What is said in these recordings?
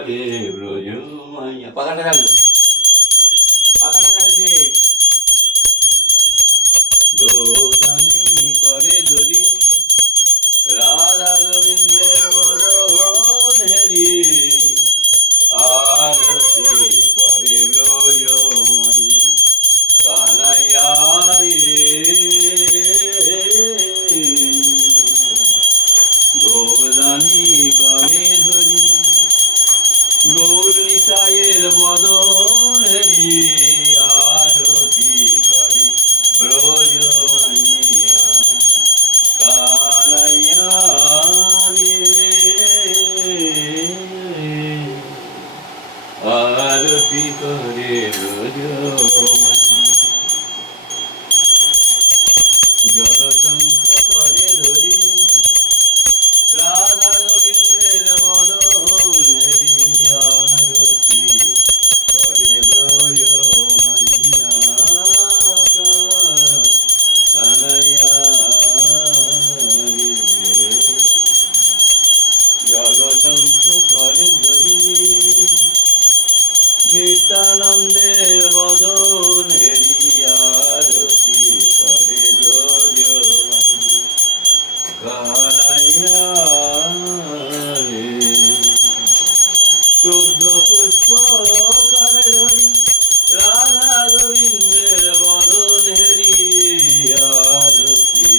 করে ব্রজ মাইয়া। পাখাটা চালিয়ে দাও, পাখাটা চালিয়ে দে। দোদানি করে ধরি রাধা গোবিন্দের বদন হেরি, আরতি করে ব্রজ মাইয়া কানাইয়া দোদানি করে ধরি গৌর নিতাইয়ের বদন হেরি, আরতি করে ব্রজ মাইয়া কানাইয়া আরতি করে ব্রজ জলচন্দ্র করে ধরি রাধা গোবিন্দের বদন হেরি, আরতি করে ব্রজ মাইয়া কানাইয়া জলচন্দ্র করে ধরি নিত্যানন্দের বদন হেরি, আরতি করে ব্রজ কানাইয়া শুদ্ধ পুষ্প করে ধরি রাধা গোবিন্দের বদন হেরি, আরতি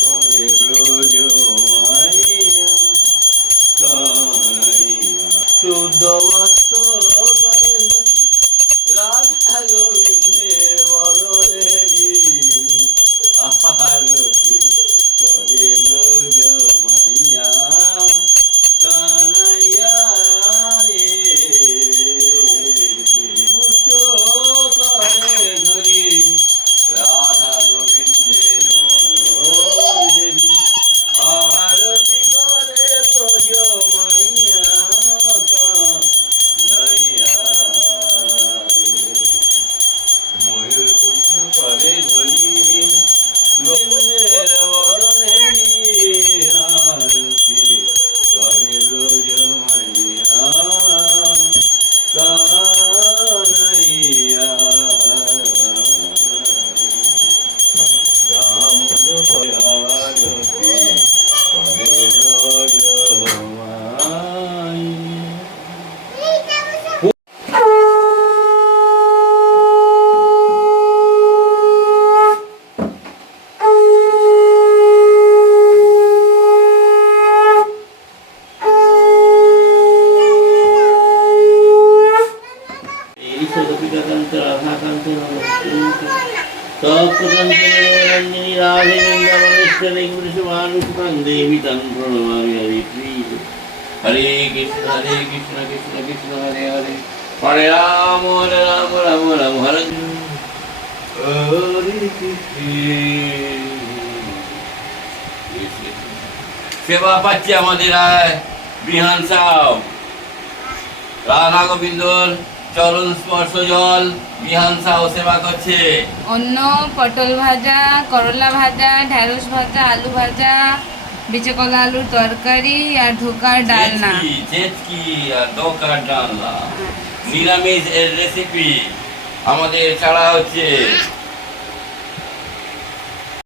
করে ব্রজ মাইয়া কানাইয়া শুদ্ধ বস্ত্র করে ধরি রাধা গোবিন্দের বদন হেরি, আরতি করে ব্রজ মাইয়া কানাইয়া মুছো করে ধরি রাধা গোবিন্দের বদন হেরি, আরতি করে ব্রজ মাইয়া কানাইয়া ময়ূর পুচ্ছ করে ধরি গোবিন্দের বদন হেরি, আরতি করে ব্রজ মাইয়া কানাইয়া রাম করে আরতি করে ব্রজ মাইয়া। হরে কৃষ্ণ কৃষ্ণ কৃষ্ণ হরে হরে, হরে রাম রাম রাম হরে হরে কৃষ্ণ। সেবা পাচ্ছে আমাদের বিহান সাহ রাধা গোবিন্দর চরণ স্পর্শ জল বিহান সাহ সেবা করছে। অন্য পটল ভাজা, করলা ভাজা, ঢেঁড়স ভাজা, আলু ভাজা, বেচে কলা আলুর তরকারি আর ধোকার ডালনা। চেটকি আর ধোকার ডালনা নিরামিষ রেসিপি আমাদের ছাড়া হচ্ছে।